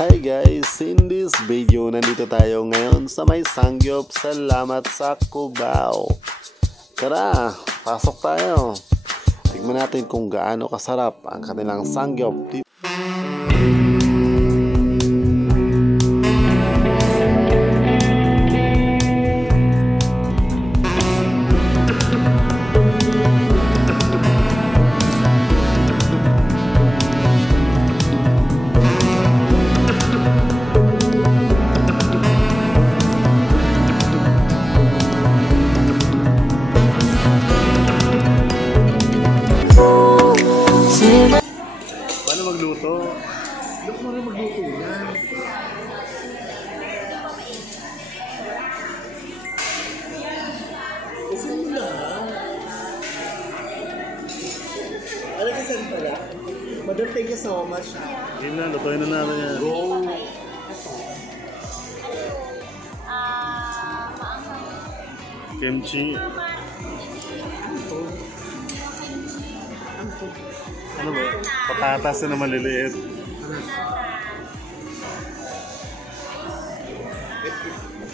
Hi guys, in this video nandito tayo ngayon sa may Sangyup Salamat sa Cubao. Tara, pasok tayo. Tignan natin kung gaano kasarap ang kanilang Sangyup dito. Paano magluto? Look mo rin magluto yan. Kasi mo lang. Alam ka saan pala? Madam, thank you so much. Yun na, lutuin na natin yan. Go! Kimchi. Ano ba? Patatas na maliliit.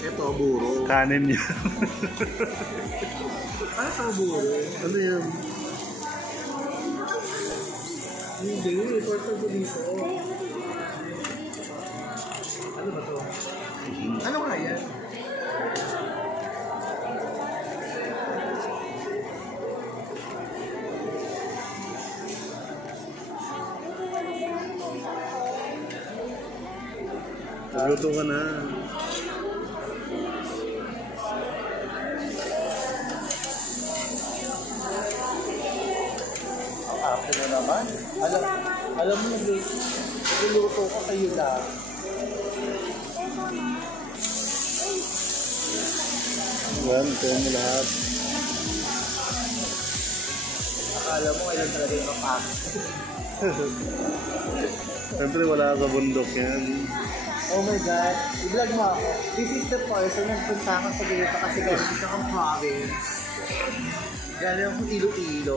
Ito, buro. Kanin yan. Ano ito, buro? Ano yan? Hindi, portal ko dito. Ano ba ito? Ano nga yan? Magluto ka na. Ang akin na naman. Alam mo, nagluluto ko kayo lang. Yan, tuwa mo lahat. Akala mo, kailan talaga yung mapakit. Siyempre wala sa bundok yan. Oh my God, i-vlog mo ako. This is the person nagpunta ka sa dito kasi galing sa kang province. Galing ako Iloilo.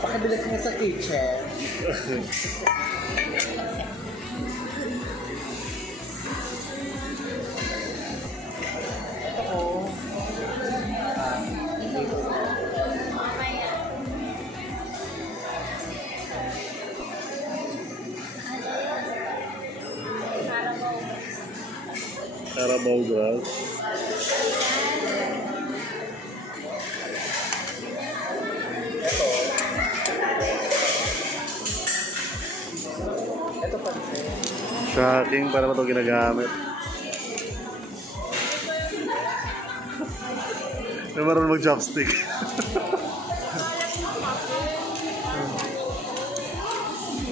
Pakibilas nga sa kitchen. Ito ko. Carabao grass. Ito pa rin. Shocking, para ba ito ginagamit? May marunong mag-chopstick.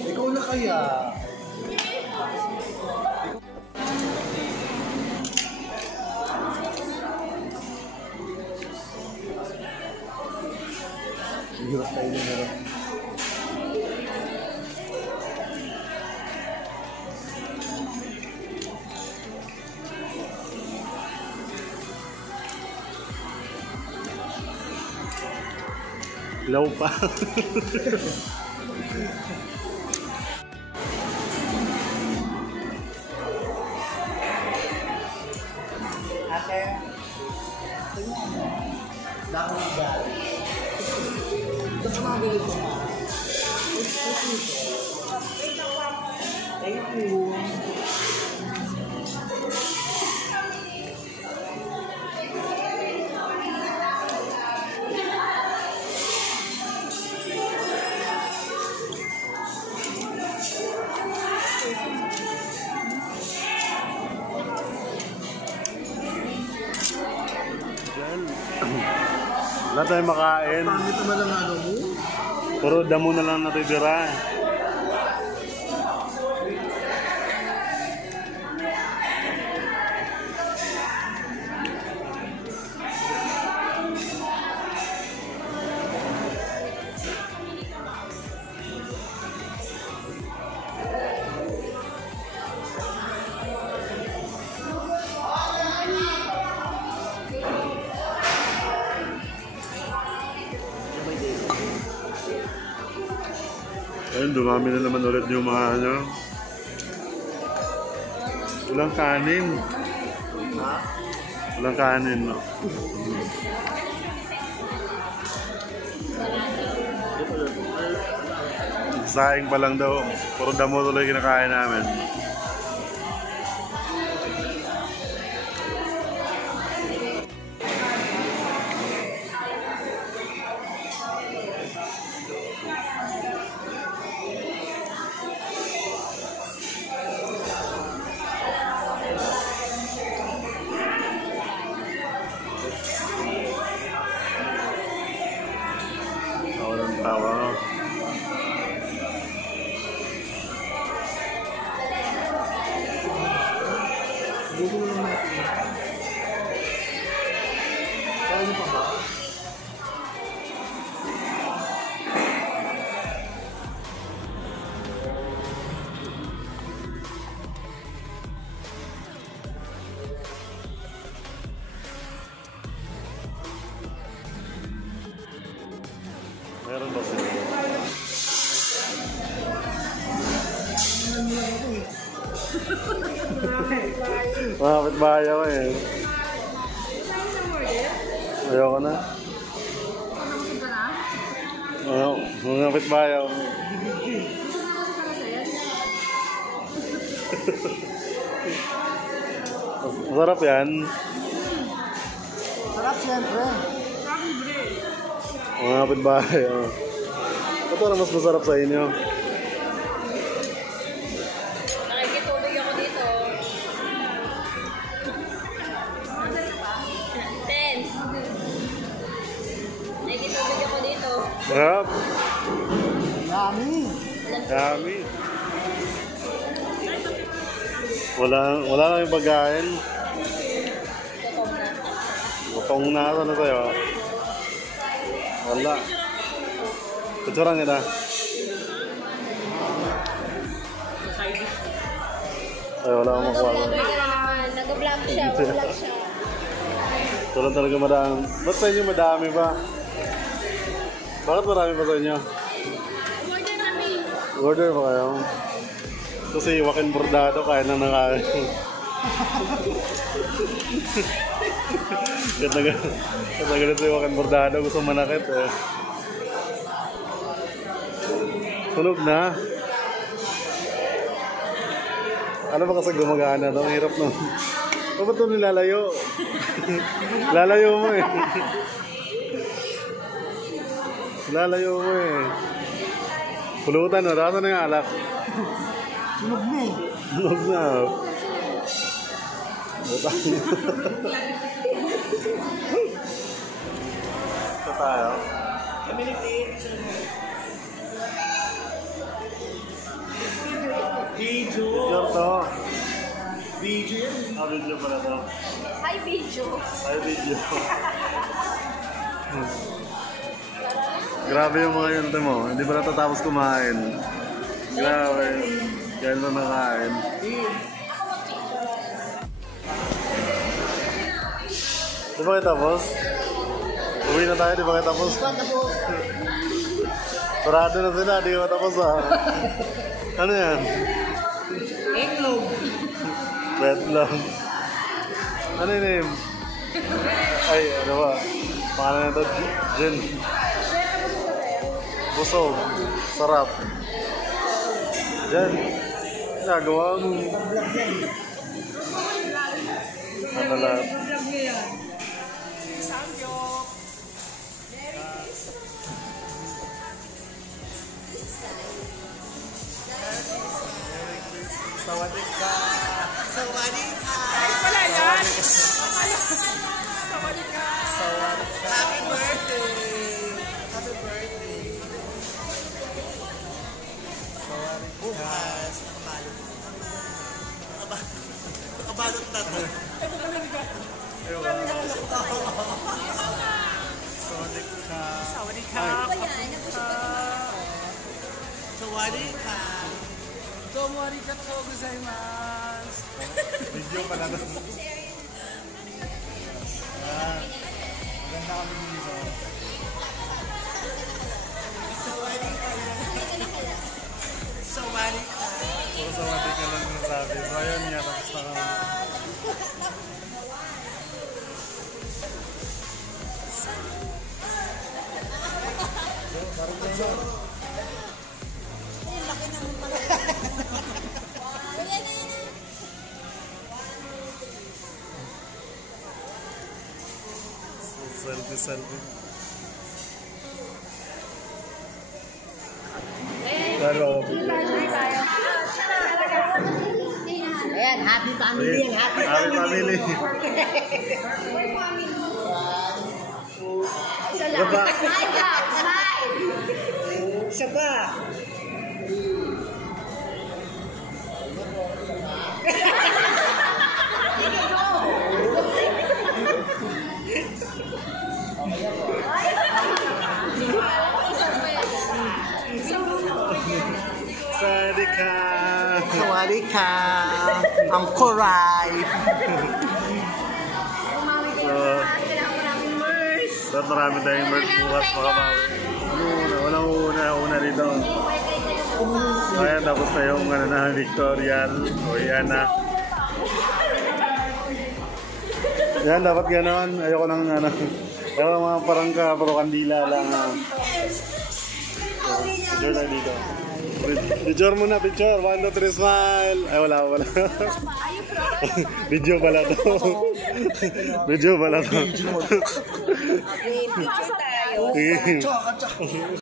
Ikaw na kaya? Hirap tayo na hirap. Law pa. Ate, dahon gali. Ito sa mga ganito ma. Thank you. Wala tayong makain. Pangit naman ang ano mo. Puro damo na lang natitira. Ayun, dumami na naman ulit yung mga ano. Walang kanin. Ha? Walang kanin, no? Saing pa lang daw. Puro damo tuloy kinakain namin. Walang tawa. Gusto mo naman natin. Kaya niyo pa ba? Meron ba sila? Makapit bahay ako eh. Ayoko na. Makapit bahay ako. Masarap yan. Sarap siyempre. Makapit bahay ako. Ito na mas masarap sa inyo. Nakikitubig ako dito. 10. Nakikitubig ako dito. Masarap. Yummy. Yummy. Wala lang yung pagkain. Gutom na. Butong na sana sa'yo. Wala. Kutsurang kita. Ay, wala akong makuha. Nag-vlogger ka naman. Nag-vlog siya. Vlog siya. Tulad talaga madami. Ba't sa inyo madami ba? Bakit marami pa sa inyo? Order kami. Order pa kayo? Kasi wakin bordado kaya na nakain. Kaya ganito yung wakin bordado gusto manakit eh. Tunog na. Ano ba kasi gumagana? Ang hirap no. Ba't ito nilalayo? Lalayo mo eh. Lalayo mo eh. Pulutan na. Rasa na yung alak. Sunog na eh. Sunog na. Butang. Ito tayo. Video. Video to. Video yan. Video pala to. Hi, video. Ay, video. Grabe yung mga yun mo. Hindi pa natatapos kumain. Grabe. Kaya na nakain. Di ba kayo tapos? Uwi na tayo, di ba kayo tapos? Sarado na sila, di ba tapos ah. Ano yan? Eggnog. Red lang. Ano yung name? Ay, ano ba? Pangalan na ito, Jen. Busog. Sarap. Jen. Nagawa mo. Ano lahat? Sawadee ka. Sawadee ka. Ay, pala yan! Sawadee ka. Happy birthday. Happy birthday. Sawadee ka. Bukas. Nakabalot na to. Sawadee ka. Sawadee ka! Sawadee ka. Domo arigatou gozaimasu! Video pala na. Maganda kami dito. Sawadee ka. Selfie. Ayan, happy family yan. Happy family. Isa pa. Sadika. Sawari ka. Ang koray. So, marami tayong merch bukas makabawi. Una dito. So, ayan, tapos na yung Victorial. O, yan na. Yan, dapat ganon. Ayoko ng mga parangka, pero kandila lang. Picture lang dito. Picture muna, picture. 1, 2, 3, smile. Ay, wala. Video pala to. Video pala to. Picture tayo.